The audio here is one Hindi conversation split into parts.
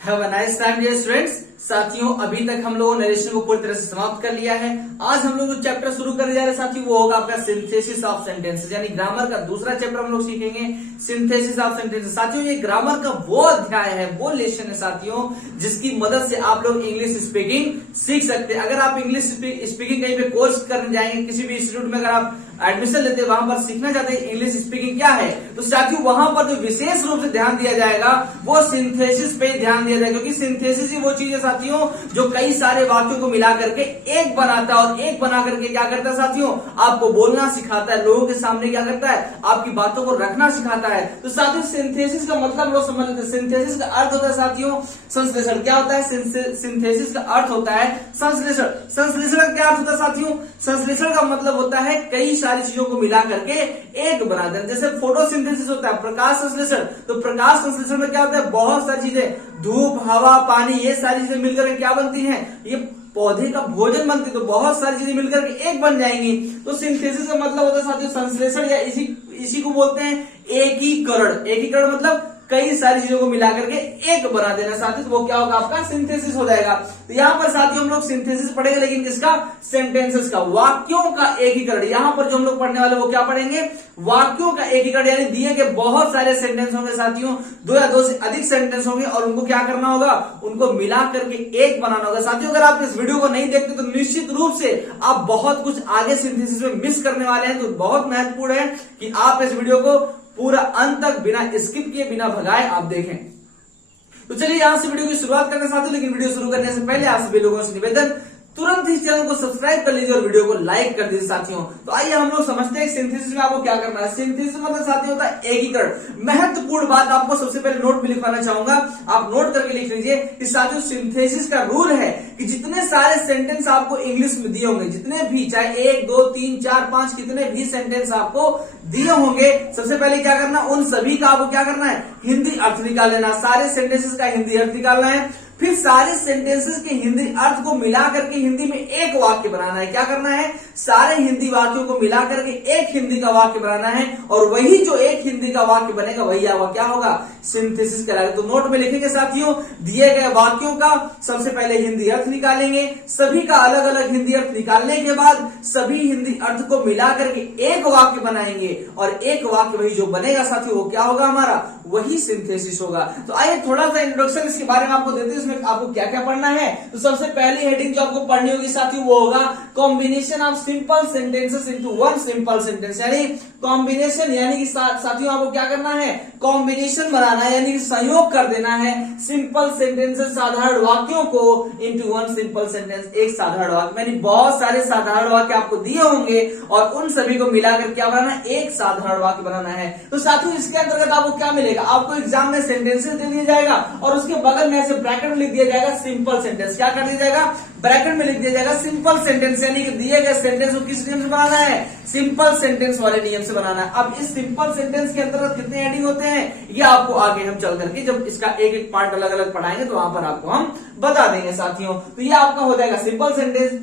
Have a nice time dear students. साथियों, अभी तक हम लोगों ने नरेशन को पूरी तरह से समाप्त कर लिया है। आज हम लोग जो चैप्टर शुरू करने जा रहे हैं साथियों, वो होगा आपका सिंथेसिस ऑफ सेंटेंसेस, यानी ग्रामर का दूसरा चैप्टर हम लोग सीखेंगे, सिंथेसिस ऑफ सेंटेंसेस। साथियों, ये ग्रामर का वो अध्याय है, वो लेसन है साथियों, जिसकी मदद से आप लोग इंग्लिश स्पीकिंग सीख सकते हैं। अगर आप इंग्लिश स्पीकिंग कहीं पे कोर्स करने जाएंगे, किसी भी इंस्टीट्यूट में अगर आप एडमिशन लेते हैं, वहां पर सीखना चाहते हैं इंग्लिश स्पीकिंग क्या है, तो साथियों वहां पर जो विशेष रूप से ध्यान दिया जाएगा वो सिंथेसिस पे ध्यान दिया जाएगा, क्योंकि सिंथेसिस ही वो चीज है साथियों जो कई सारे वाक्यों को मिला करके एक बनाता है, और एक बना करके क्या करता है साथियों, आपको बोलना सिखाता है, लोगों के सामने क्या करता है, आपकी बातों को रखना सिखाता है। तो साथियों, सिंथेसिस का मतलब लोग समझ लेते हैं। सिंथेसिस का अर्थ होता है साथियों संश्लेषण। क्या होता है? सिंथेसिस का अर्थ होता है संश्लेषण। संश्लेषण का क्या अर्थ होता है साथियों? संश्लेषण का मतलब होता है कई सारी चीजों को मिला करके एक बना देना। जैसे फोटोसिंथेसिस होता है, प्रकाश संश्लेषण। तो प्रकाश संश्लेषण में क्या होता है, बहुत सारी चीजें, धूप, हवा, पानी, ये सारी चीजें मिलकर क्या बनती हैं, ये पौधे का भोजन बनती है। तो बहुत सारी चीजें मिलकर के एक बन जाएंगी। तो सिंथेसिस का मतलब होता है साथियों संश्लेषण, या इसी को बोलते हैं एकीकरण। एकीकरण मतलब कई सारी चीजों को मिला करके एक बना देना साथियों, तो वो क्या होगा, आपका सिंथेसिस हो जाएगा। तो यहां पर साथियों हम लोग सिंथेसिस पढ़ेंगे, लेकिन किसका? सेंटेंसेस का, वाक्यों का एकीकरण। यहां पर जो हम लोग पढ़ने वाले वो क्या पढ़ेंगे? वाक्यों का एकीकरण, यानी दिए गए बहुत सारे सेंटेंस होंगे साथियों, दो या दो से अधिक सेंटेंस होंगे, और उनको क्या करना होगा, उनको मिला करके एक बनाना होगा। साथियों, अगर आप इस वीडियो को नहीं देखते तो निश्चित रूप से आप बहुत कुछ आगे सिंथेसिस में मिस करने वाले हैं। तो बहुत महत्वपूर्ण है कि आप इस वीडियो को पूरा अंत तक बिना स्किप किए, बिना भगाए आप देखें। तो चलिए यहां से वीडियो की शुरुआत करने साथियों, लेकिन वीडियो शुरू करने से पहले आप सभी लोगों से निवेदन, तुरंत इस चैनल को सब्सक्राइब कर लीजिए और वीडियो को लाइक कर दीजिए साथियों। तो आइए हम लोग समझते हैं सिंथेसिस में आपको क्या करना है। सिंथेसिस मतलब साथियों होता है एकीकरण। महत्वपूर्ण बात आपको सबसे पहले नोट में लिखवाना चाहूंगा, आप नोट करके लिख लीजिए कि साथियों सिंथेसिस का रूल है कि जितने सारे सेंटेंस आपको इंग्लिश में दिए होंगे, जितने भी, चाहे 1 2 3 4 5 कितने भी सेंटेंस आपको दिए होंगे, सबसे पहले क्या करना, उन सभी का आपको क्या करना है, हिंदी अर्थ निकाल लेना। सारे सेंटेंसेस का हिंदी अर्थ निकालना है। फिर सारे सेंटेंसेस के हिंदी अर्थ को मिला करके हिंदी में एक वाक्य बनाना है। क्या करना है? सारे हिंदी वाक्यों को मिला करके एक हिंदी का वाक्य बनाना है, और वही जो एक हिंदी का वाक्य बनेगा वही आपका क्या होगा, सिंथेसिस कहलाएगा। तो नोट में लिखेंगे साथियों, दिए गए वाक्यों का सबसे पहले हिंदी अर्थ निकालेंगे, सभी का अलग अलग हिंदी अर्थ निकालने के बाद सभी हिंदी अर्थ को मिला करके एक वाक्य बनाएंगे, और एक वाक्य वही जो बनेगा साथियों वो क्या होगा, हमारा वही सिंथेसिस होगा। तो आइए थोड़ा सा इंट्रोडक्शन इसके बारे में आपको देते हैं, इसमें आपको क्या क्या पढ़ना है। तो सबसे पहली हेडिंग जो आपको पढ़नी होगी साथियों वो होगा combination of simple sentences into one simple sentence. यानी कॉम्बिनेशन, यानी कि साथियों आपको क्या करना है, कॉम्बिनेशन बनाना है, यानी कि संयोग कर देना है सिंपल सेंटेंसेस, साधारण वाक्यों को, इनटू वन सिंपल सेंटेंस, एक साधारण वाक्य। यानी बहुत सारे साधारण वाक्य आपको दिए होंगे और उन सभी को मिलाकर क्या बनाना है, एक साधारण वाक्य बनाना है। तो साथियों इसके अंतर्गत आपको क्या मिलेगा, आपको एग्जाम में सेंटेंसेस दे दिया जाएगा और उसके बगल में ऐसे ब्रैकेट में लिख दिया जाएगा सिंपल सेंटेंस। क्या कर दिया जाएगा, ब्रैकेट में लिख दिया जाएगा सिंपल सेंटेंस, यानी कि दिए गए सेंटेंस को किस नियम से बनाना है, सिंपल सेंटेंस वाले नियम से बनाना है। अब इस सिंपल सेंटेंस के अंतर्गत कितने हेडिंग होते हैं, ये आपको आगे हम चल करके जब इसका एक एक पार्ट अलग अलग पढ़ाएंगे तो वहां पर आपको हम बता देंगे साथियों। तो ये आपका हो जाएगा सिंपल सेंटेंस।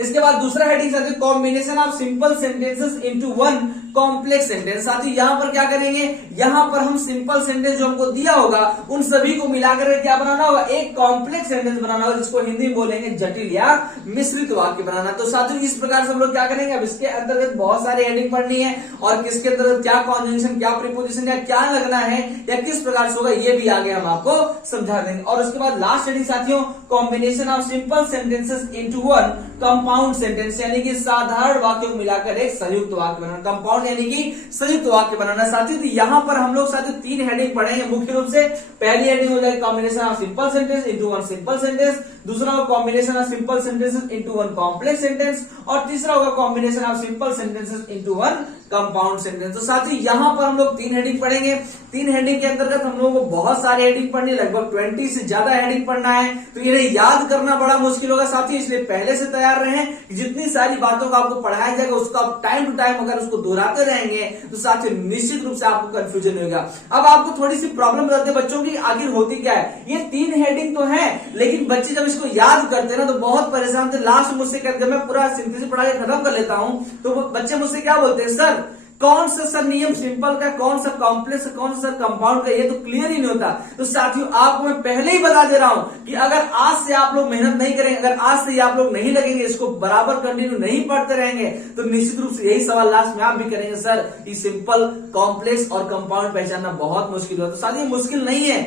इसके बाद दूसरा हेडिंग साथियों combination of simple sentences into one complex sentence. साथियों यहां पर क्या करेंगे, यहां पर हम सिंपल सेंटेंस जो हमको दिया होगा उन सभी को मिलाकर क्या बनाना होगा, एक कॉम्प्लेक्स सेंटेंस बनाना होगा, जिसको हिंदी में बोलेंगे जटिल या मिश्रित वाक्य बनाना। तो साथियों इस प्रकार से हम लोग क्या करेंगे, अब इसके अंतर्गत बहुत सारी हेडिंग पढ़नी है, और किसके अंतर्गत क्या कॉन्जंक्शन, क्या प्रीपोजिशन, या क्या लगना है, या किस प्रकार से होगा, ये भी आगे हम आपको समझा देंगे। और उसके बाद लास्ट हेडिंग साथियों combination of simple sentences into one compound sentence, यानी कि साधारण वाक्यों को मिलाकर एक संयुक्त वाक्य बनाना। कंपाउंड यानी कि संयुक्त वाक्य बनाना साथियों। तो यहां पर हम लोग साथियों 3 हेडिंग पढ़ेंगे मुख्य रूप से। पहली हेडिंग हो जाएगी combination of simple sentence into one simple sentence, दूसरा होगा combination of simple sentences into one complex sentence, और तीसरा होगा combination of simple sentences into one compound sentence. तो साथियों यहां पर हम लोग 3 हेडिंग पढ़ेंगे। 3 हेडिंग के अंतर्गत हम लोगों को बहुत सारे हेडिंग पढ़नी, लगभग 20 से ज्यादा हेडिंग पढ़ना है। तो इन्हें याद करना बड़ा मुश्किल होगा साथियों, इसलिए पहले से तैयार रहें। जितनी सारी बातों का आपको पढ़ाया जाएगा उसको आप टाइम टू टाइम अगर उसको दोहराते रहेंगे तो साथियों निश्चित रूप से आपको कंफ्यूजन होगा। अब आपको थोड़ी सी प्रॉब्लम रहती है बच्चों की, आखिर होती क्या है, ये 3 हेडिंग तो है, लेकिन बच्चे जब इसको याद करते हैं ना तो बहुत परेशान थे। लास्ट मुझसे कहते हैं, मैं पूरा सिंथेसिस पढ़ा के खत्म कर लेता हूं तो बच्चे मुझसे क्या बोलते हैं, सर कौन सा सर नियम सिंपल का, कौन सा कॉम्प्लेक्स, कौन सा सर कंपाउंड का, ये तो क्लियर ही नहीं होता। तो साथियों आपको मैं पहले ही बता दे रहा हूं कि अगर आज से आप लोग मेहनत नहीं करेंगे, अगर आज से आप लोग नहीं लगेंगे, इसको बराबर कंटिन्यू नहीं पढ़ते रहेंगे, तो निश्चित रूप से यही सवाल लास्ट में आप भी करेंगे, सर ये सिंपल, कॉम्प्लेक्स और कंपाउंड पहचानना बहुत मुश्किल होता है। तो साथियों मुश्किल नहीं है,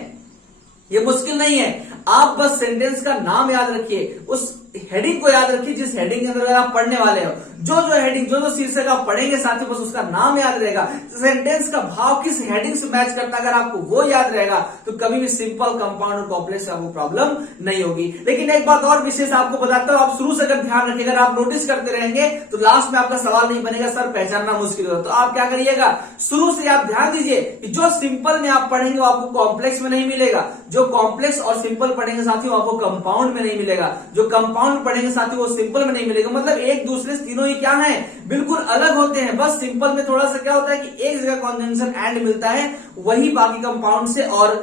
ये मुश्किल नहीं है। आप बस सेंटेंस का नाम याद रखिए, उस हेडिंग को याद रखिए जिस हेडिंग के अंदर आप पढ़ने वाले हो। जो हेडिंग, जो शीर्षक आप पढ़ेंगे साथियों, बस उसका नाम याद रहेगा। सेंटेंस का भाव किस हेडिंग से मैच करता है, अगर आपको वो याद रहेगा तो कभी भी सिंपल, कंपाउंड और कॉम्प्लेक्स से आपको प्रॉब्लम नहीं होगी। लेकिन एक बात और विशेष आपको बताता हूं, आप शुरू से अगर ध्यान रखिएगा, अगर आप नोटिस करते रहेंगे तो लास्ट में आपका सवाल नहीं बनेगा सर पहचानना मुश्किल होगा। तो आप क्या करिएगा, शुरू से आप ध्यान दीजिए कि जो सिंपल में आप पढ़ेंगे वो आपको कॉम्प्लेक्स में नहीं मिलेगा, जो कॉम्प्लेक्स और सिंपल पढ़ेंगे साथियों आपको कंपाउंड में नहीं मिलेगा, जो कंपाउंड पढ़ेंगे साथियों वो सिंपल में नहीं मिलेगा। मतलब एक दूसरे से तीनों ही क्या है, बिल्कुल अलग होते हैं। बस सिंपल में थोड़ा सा क्या होता है कि एक जगह कॉन्जंक्शन एंड मिलता है, वही बाकी कंपाउंड से और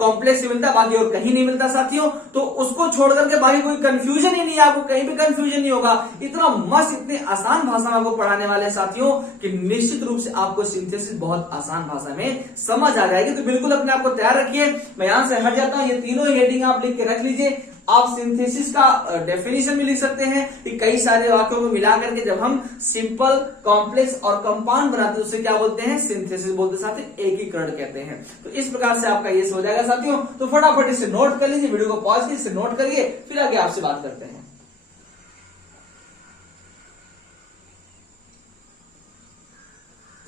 कॉम्प्लेक्स से मिलता है, बाकी और कहीं नहीं मिलता साथियों। तो उसको छोड़ करके बाकी कोई कंफ्यूजन ही नहीं है, आपको कहीं भी कंफ्यूजन नहीं होगा। इतना मस्त, इतनी आसान भाषा में आपको पढ़ाने वाले हैं साथियों कि निश्चित रूप से आपको सिंथेसिस बहुत आसान भाषा में समझ आ जाएगी। तो बिल्कुल अपने आप को तैयार रखिए। मैं यहां से हट जाता हूं, ये तीनों हेडिंग आप लिख के रख लीजिए। आप सिंथेसिस का डेफिनेशन भी लिख सकते हैं कि कई सारे वाक्यों को मिला करके जब हम सिंपल, कॉम्प्लेक्स और कंपाउंड बनाते हैं उसे क्या बोलते हैं, सिंथेसिस बोलते हैं साथियों, एकीकरण कहते हैं। तो इस प्रकार से आपका ये हो जाएगा साथियों। तो फटाफट इसे नोट कर लीजिए, वीडियो को पॉज कीजिए, इसे नोट करिए, फिर आगे आपसे बात करते हैं।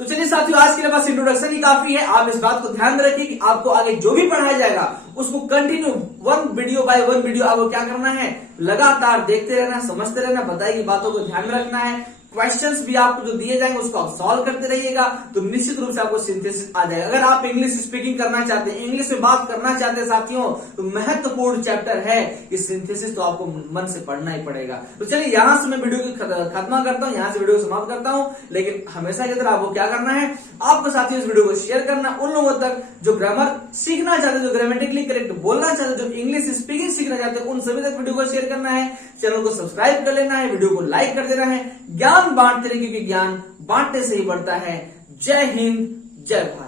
तो चलिए साथियों, आज के लिए बस इंट्रोडक्शन ही काफी है। आप इस बात को ध्यान रखिए कि आपको आगे जो भी पढ़ाया जाएगा उसको continue one video by one video आपको क्या करना है, लगातार देखते रहना, समझते रहना, बताई गई बातों को ध्यान में रखना है। क्वेश्चंस भी आपको जो दिए जाएंगे उसको आप सॉल्व करते रहिएगा, तो निश्चित रूप से आपको सिंथेसिस आ जाएगा। अगर आप इंग्लिश स्पीकिंग करना चाहते हैं, इंग्लिश में बात करना चाहते हैं साथियों, तो महत्वपूर्ण चैप्टर है कि सिंथेसिस, तो आपको मन से पढ़ना ही पड़ेगा। तो चलिए यहां से मैं वीडियो की खत्म करता हूं, यहां से वीडियो को समाप्त करता हूं। लेकिन हमेशा की तरह आपको क्या करना है, आपको साथियों इस वीडियो को शेयर करना उन लोगों तक जो ग्रामर सीखना चाहते हैं, जो ग्रामेटिकली करेक्ट बोलना चाहते हैं, जो इंग्लिश स्पीकिंग सीखना चाहते हैं, उन सभी तक वीडियो को शेयर करना है। चैनल को सब्सक्राइब कर लेना है, वीडियो को लाइक कर देना है। ज्ञान बांटते रहिए क्योंकि ज्ञान बांटने से ही बढ़ता है। जय हिंद, जय भारत।